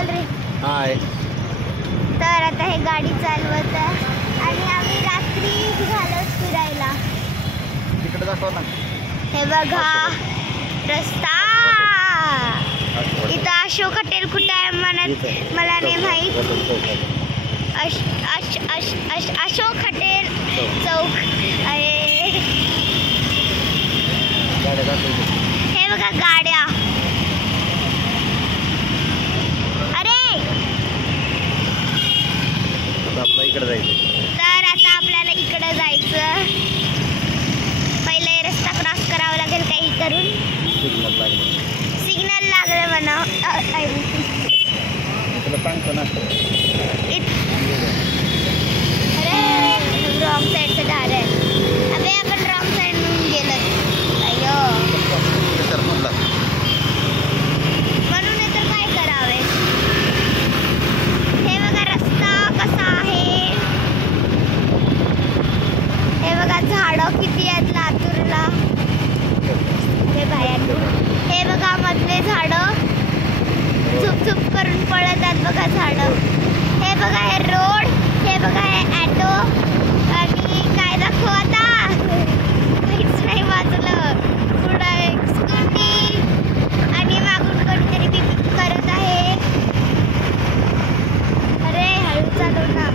बोल रे. हाय. तर आता हे गाडी चालवत आणि आम्ही रात्री झालं फिरायला. तिकडे दाखव ना. हे बघा रस्ता. इथं अशोक हॉटेल कुठे आहे म्हणत मला नाही माहित. अशोक हॉटेल चौक आहे. हे बघा गाड्या. अरे इकडे जायचं. तर आता आपल्याला इकडे जायचं. पहिले रस्ता क्रॉस करावा लागेल काही करून. सिग्नल लागलं म्हणा. सांगतो ना. अरे रॉंग साईडचं दार आहे. अबे आपण रॉंग साईड म्हणून गेलो. अय्यो म्हणून तर काय करावे. हे बघा रस्ता कसा आहे. हे बघा झाडं किती आहेत लातूरला. हे बाहेर हे बघा मधले झाडं चुप चुप करून पळतात बघा झाडं. हे बघा हे रोड. हे बघा हे ॲटो. आणि काय दाखव आता काहीच नाही वाचलं. पुढे स्कूटी आणि मागून कोणतरी बिप करत आहे. अरे हळू चालव ना.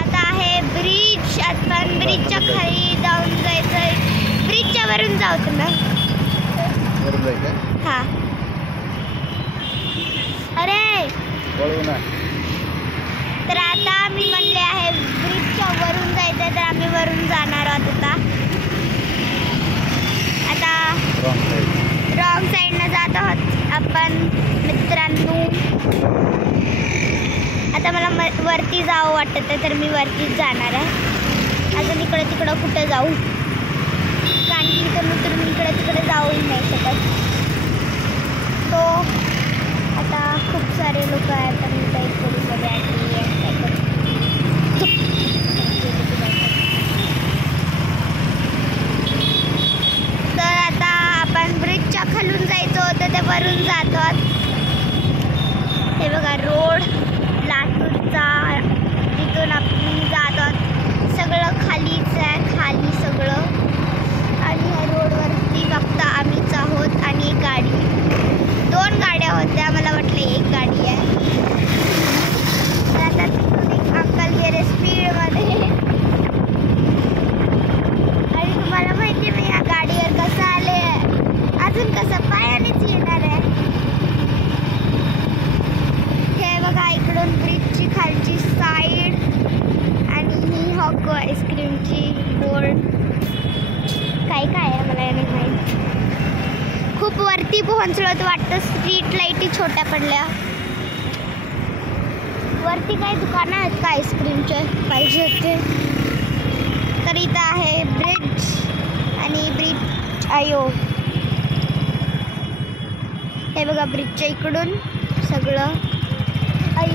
आता आहे ब्रिज. आपण ब्रिजच्या खाली जाऊन जायचंय. ब्रिजच्या वरून जाऊ ना. हा. अरे तर आता मी म्हणले आहे ब्रिजच्या वरून जायचं. तर आम्ही वरून जाणार आहोत. आता रॉंग साईडनं जात आहोत आपण मित्रांनो. आता मला वरती जावं वाटत आहे तर मी वरतीच जाणार आहे. अजून इकडं तिकडं कुठं जाऊ. कारण की इथं उतरून इकडे तिकडे जाऊही नाही शकत. तो आता खूप सारे लोक आहेत आणि काहीतरी सगळ्या तर आता आपण ब्रिजच्या खालून जायचं होतं ते वरून जातो. हे बघा रोड लातूरचा. तिथून आपण जातो. सगळं खालीच आहे. खाली सगळं. आणि ह्या रोडवरती फक्त आम्हीच आहोत आणि एक गाडी. 2 गाड्या होत्या. मला वाटलं एक गाडी आहे. तर आता एक अंकल गेले स्पीडमध्ये. आणि तुम्हाला माहिती मी या गाडीवर कसं आले. अजून कसं पायानेच येणार आहे. हे बघा इकडून ब्रिजची खालची साईड. आणि ही हॉको आईस्क्रीमची बोर्ड. काय काय आहे मला नाही माहीत. खूप वरती पोहोचलो तर वाटतं. स्ट्रीट लाईटी छोट्या पडल्या. वरती काही दुकानं आहेत का आईस्क्रीमचे पाहिजे होते. तर इथं आहे ब्रिज. आणि ब्रिज आयो. हे बघा ब्रिजच्या इकडून सगळं आई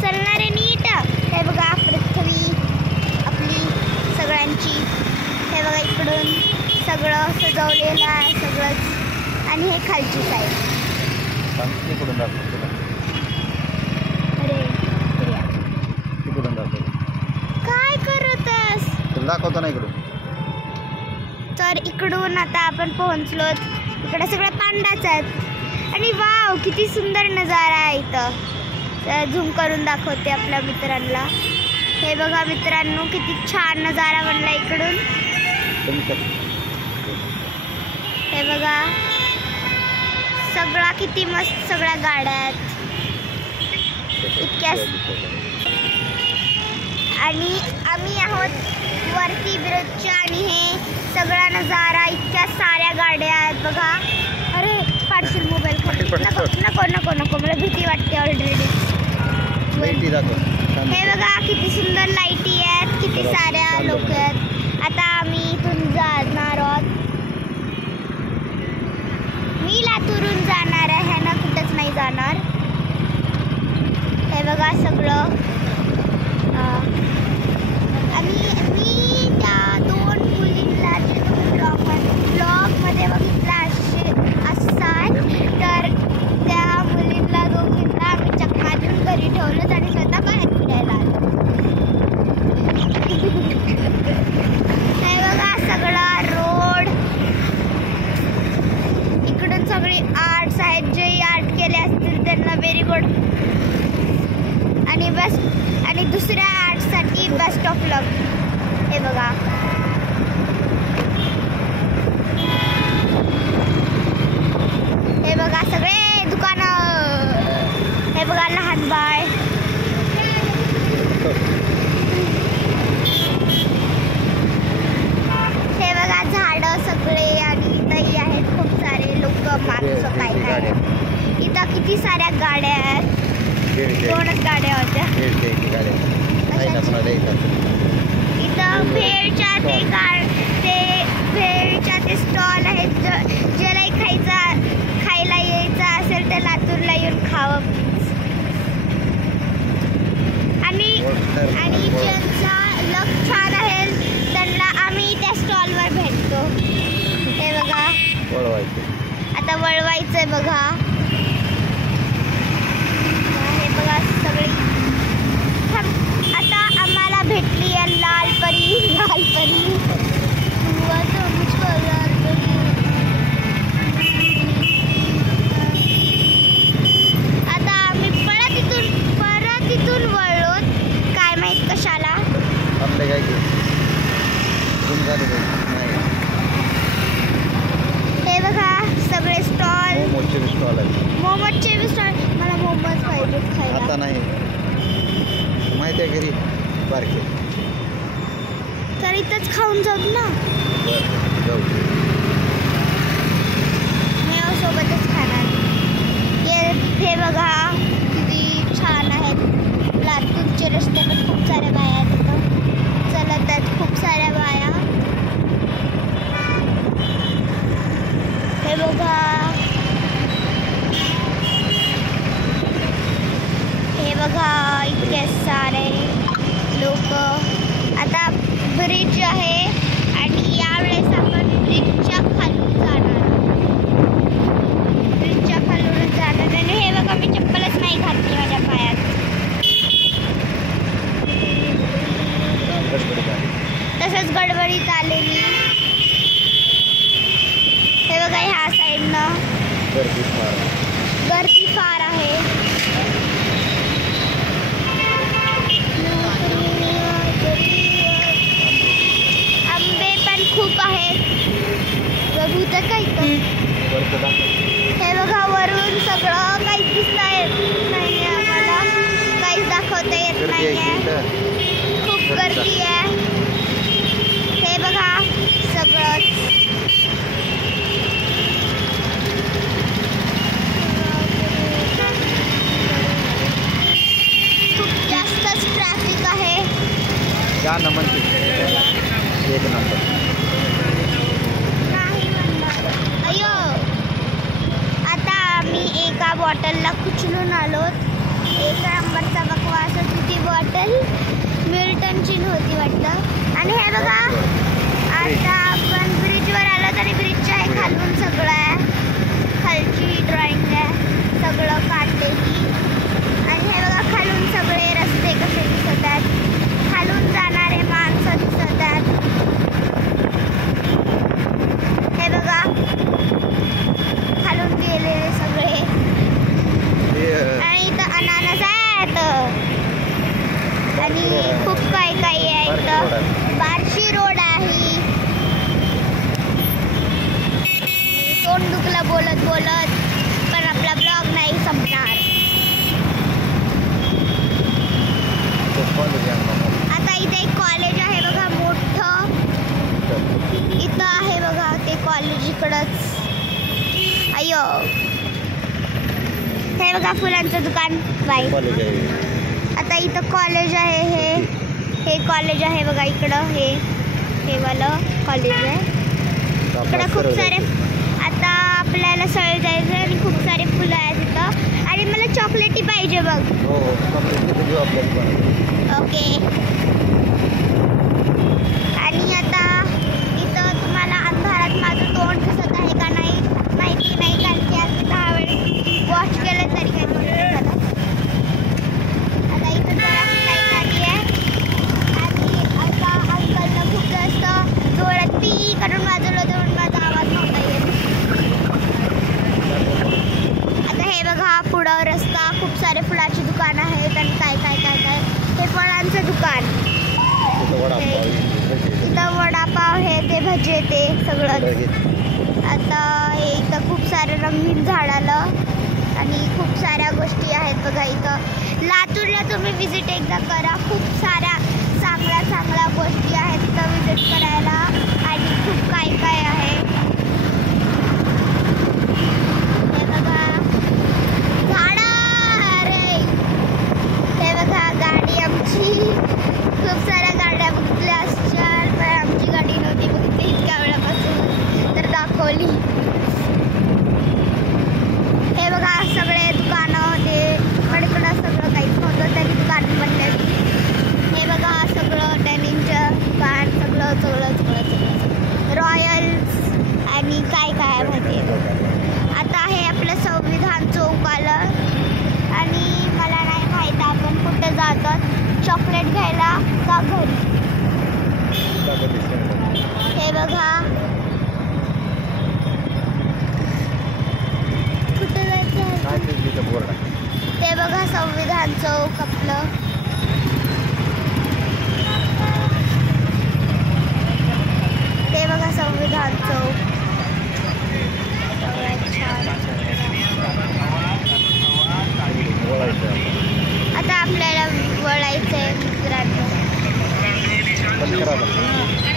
चालणारे नीट. हे बघा पृथ्वी आपली सगळ्यांची. हे बघा इकडून सगळं सजवलेलं आहे सगळंच. आणि हे खालची साईड. अरे काय करतस. दाखवतो ना इकडून. तर इकडून आता आपण पोहोचलो. इकडे सगळे पांडाच आहेत. आणि वाव किती सुंदर नजारा आहे इथं. तर झूम करून दाखवते आपल्या मित्रांना. हे बघा मित्रांनो किती छान नजारा बनला इकडून. हे बघा सगळा किती मस्त सगळ्या गाड्या आहेत इतक्या. आणि आम्ही आहोत वरती ब्रिजच्या. आणि हे सगळा नजारा इतक्या साऱ्या गाड्या आहेत बघा. अरे पाडशील मोबाईल. नको नको नको नको मला भीती वाटते ऑलरेडी. हे बघा किती सुंदर लाईटी आहेत. किती साऱ्या लोक आहेत. आता आम्ही इथून जाणार आहोत. मी लातूरून जाणार आहे ना कुठंच नाही जाणार. हे बघा सगळं. आणि मी त्या 2 मुलींना जे ब्लॉगमध्ये बघितलं असतात. तर त्या मुलींना दोघींना आम्ही बेस्ट ऑफ लक. हे बघा हे बघा सगळे दुकानं. हे बघा लहान बाळ. हे बघा झाडं सगळे आणि इथंही आहेत खूप सारे लोक माणसं काय काय. इथं किती साऱ्या गाड्या आहेत. 2च गाड्या होत्या. इथं भेळच्या ते स्टॉल आहेत. ज्यालाही खायला यायचं असेल तर लातूरला येऊन खावं. आणि ज्यांचा लक छान आहे त्यांना आम्ही त्या स्टॉलवर भेटतो. हे बघा आता वळवायचंय बघा. हे बघा सगळी आता आम्हाला भेटली आहे लाल परी. आता आम्ही परत इथून वळलो. काय माहित कशाला. हे बघा सगळे स्टॉल. मोमोजचे बी स्टॉल. मला मोमोज पाहिजे खायला. आता नाही माहिती आहे घरी बारके. तर इथंच खाऊन जाऊ ना. मी सोबतच खाणार. हे बघा किती छान आहेत. लातूरचे रस्ते पण खूप साऱ्या बाया आहेत. चलत आहेत खूप साऱ्या बाया. हे बघा इतके सारे लोक. आता ब्रिज आहे आणि यावेळेस आपण ब्रिजच्या खालून जाणार. आणि हे बघा मी चप्पलच नाही घातली माझ्या पायात. तसंच गडबडीत आले मी. हे बघा ह्या साईडनं गर्दी फार आहे. आंबे पण खूप आहेत. बघू तर काही हे बघा वरून सगळं काहीच दिसत नाही आम्हाला. काहीच दाखवता येत नाहीये. खूप गर्दी आहे. हे बघा सगळं खूप जास्तच ट्रॅफिक आहे. 4 नंबर 1 नंबर नाही म्हणणार. अयो आता आम्ही एका बॉटलला कुचलून आलो. 1 नंबरचा बकवास होती ती बॉटल. मिल्टनची नव्हती वाटतं. आणि हे बघा आता आपण ब्रिजवर आलो तरी ब्रिजच्या आहे खालून सगळं आहे. खालची ड्रॉइंग आहे सगळं काढलेली. आणि हे बघा खालून सगळे रस्ते कसे दिसत आहेत. खालून जाणारे माणसं दिसत आहेत. हे बघा खालून गेलेले सगळे. आणि इथं अनानस आहेत आणि खूप काही आहे. इथं बार्शी रोड आहे. तोंड दुखलं बोलत पण आपला ब्लॉग नाही संपणार. आता इथे एक कॉलेज आहे बघा मोठं. इथं आहे बघा ते कॉलेज इकडंच. अयो हे बघा फुलांचं दुकान. बाय. आता इथं कॉलेज आहे. हे कॉलेज आहे बघा इकडं. हे वालं कॉलेज आहे. इकडं खूप सारे. आता आपल्याला सरळ जायचं आणि खूप सारे फुलं आहेत इथं. आणि मला चॉकलेटी पाहिजे बघ. ओके. आणि आता इथं तुम्हाला अंधारात माझं तोंड दिसत आहे का नाही माहिती नाही. कारण की आज 10 वेळेस वॉश केलं तरी काही दिसत. आता इथं जरा लाईट आली आहे. आणि आता अंकलनं खूप जास्त जोरात पी करून वाजवलं म्हणून माझा आवाज नव्हता येत. आता हे बघा पुढं रस्ता. खूप सारे फुलाची दुकान आहेत. आणि काय हे फळांचं दुकान. मजा येते सगळं. बघ हे. आता हे इथं खूप सारे रंगीन झाड आलं आणि खूप साऱ्या गोष्टी आहेत बघा इथं. लातूरला तुम्ही विजिट एकदा करा. खूप साऱ्या चांगल्या चांगल्या गोष्टी आहेत इथं विजिट करायला आणि खूप काय काय आहे. हे बघा झाडं. अरे हे बघा गाडी आमची. खूप साऱ्या गाड्या बघितल्या असणार पण आमची गाडी नव्हती बघितली इतक्या वेळापासून तर दाखवली. हे बघा सगळे दुकानं होते पण इकडं सगळं काहीच नव्हतं तरी दुकान बनले. हे बघा सगळं टॅनिंगचं दुकान सगळं सगळं सगळं सगळं रॉयल्स आणि काय काय आहे माहिती आहे. आता हे आपलं संविधान चौक आलं आणि मला नाही माहीत आपण कुठे जातात चॉकलेट घ्यायला का घरी. हे बघा कुठे जायचं आहे? काय ते तिथं बोर्ड आहे. ते बघा संविधान चौक आपलं. ते बघा संविधान चौक. आता आपल्याला वळायचं आहे मित्रांनो. बंद करा आता.